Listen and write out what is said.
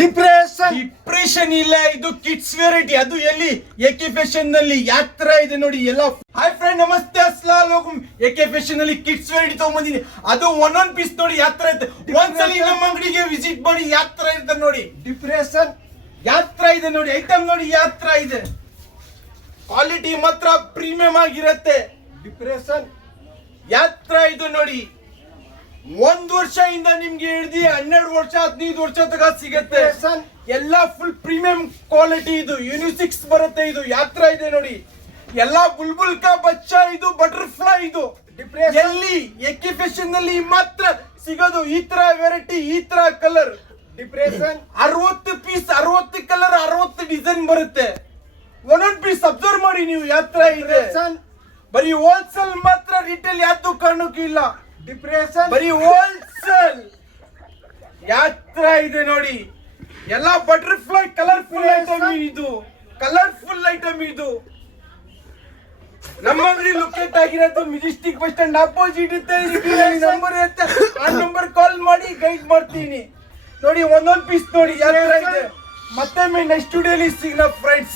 Depression ಇಲ್ಲ, ಇದು kids variety. ಅದು ಎಲ್ಲಿ ಎಕೆ ಫ್ಯಾಷನ್ ನಲ್ಲಿ ಯಾತ್ರ ಇದೆ ನೋಡಿ ಎಲ್ಲ. ಹಾಯ್ ಫ್ರೆಂಡ್, ನಮಸ್ತೆ, ಅಸ್ಸಲಾಮುಲೈಕುಂ. ಎಕೆ ಫ್ಯಾಷನ್ ನಲ್ಲಿ ಕಿಡ್ಸ್ ವೆರೈಟಿ ತಗೊಂಡ್ಬಂದಿನಿ. ಅದು ಒಂದೊಂದ್ ಪೀಸ್ ನೋಡಿ ಯಾತ್ರ ಇರುತ್ತೆ. ಒಂದ್ಸಲಿ ನಮ್ಮ ಅಂಗಡಿಗೆ ವಿಸಿಟ್ ಮಾಡಿ, ಯಾತ್ರ ಇರುತ್ತೆ ನೋಡಿ. ಡಿಪ್ರೆಷನ್ ಯಾತ್ರ ಇದೆ ನೋಡಿ, ಐಟಮ್ ನೋಡಿ ಯಾತ್ರ ಇದೆ. ಕ್ವಾಲಿಟಿ ಮಾತ್ರ ಪ್ರೀಮಿಯಂ ಆಗಿರುತ್ತೆ. ಡಿಪ್ರೆಷನ್ ಯಾತ್ರ ಇದು ನೋಡಿ. 1 ವರ್ಷದಿಂದ ನಿಮ್ಗೆ ಹಿಡ್ದಿ 12 ವರ್ಷ 15 ವರ್ಷ ತಗ ಸಿಗತ್ತೆ. ಎಲ್ಲ ಫುಲ್ ಪ್ರೀಮಿಯಂ ಕ್ವಾಲಿಟಿ. ಇದು ಯೂನಿಸಿಕ್ಸ್ ಬರುತ್ತೆ. ಇದು ಯಾತ್ರ ಇದೆ ನೋಡಿ. ಎಲ್ಲ ಬುಲ್ಬುಲ್ ಕಾ ಬಚ್ಚಾ, ಇದು ಬಟರ್ಫ್ಲೈ. ಇದು ಎಲ್ಲಿ ಎಕೆ ಫ್ಯಾಷನ್ ನಲ್ಲಿ ಮಾತ್ರ ಸಿಗೋದು ಈ ತರ ವೆರೈಟಿ, ಈ ತರ colour. Depression 60 piece, 60 colour, 60 design ಬರುತ್ತೆ. ಒಂದೊಂದ್ ಪೀಸ್ ಅಬ್ಸರ್ವ್ ಮಾಡಿ ನೀವು. ಯಾತ್ರ ಇದೆ ಬರೀ ಹೋಲ್ಸೇಲ್ ಮಾತ್ರ, ರಿಟೇಲ್ ಯಾವ್ದು ಕಾರಣಕ್ಕೂ ಇಲ್ಲ. ಡಿಪ್ರೆಷನ್ ಬರೀ ಹೋಲ್ಸೇಲ್ ಯಾತ್ರ ಇದೆ ನೋಡಿ. ಎಲ್ಲ ಬಟರ್ಫ್ಲೈ ಕಲರ್ಫುಲ್ ಐಟಮ್ ಇದು. ಕಲರ್ಫುಲ್ ಐಟಮ್ ಇದು. ನಮ್ಮ ಅಂಗಡಿ ಲೊಕೇಟ್ ಆಗಿರೋದು ಮೆಜೆಸ್ಟಿಕ್ ಬಸ್ ಸ್ಟ್ಯಾಂಡ್ ಅಪೋಸಿಟ್ ಇರುತ್ತೆ. ನಂಬರ್ ಇರುತ್ತೆ, ಆ ನಂಬರ್ ಕಾಲ್ ಮಾಡಿ ಗೈಡ್ ಮಾಡ್ತೀನಿ ನೋಡಿ. ಒಂದೊಂದ್ ಪೀಸ್ ನೋಡಿ ಯಾತ್ರ ಇದೆ. ಮತ್ತೆ ನೆಕ್ಸ್ಟ್ ವಿಡಿಯೋಲಿ ಸಿಗೋಣ ಫ್ರೆಂಡ್ಸ್.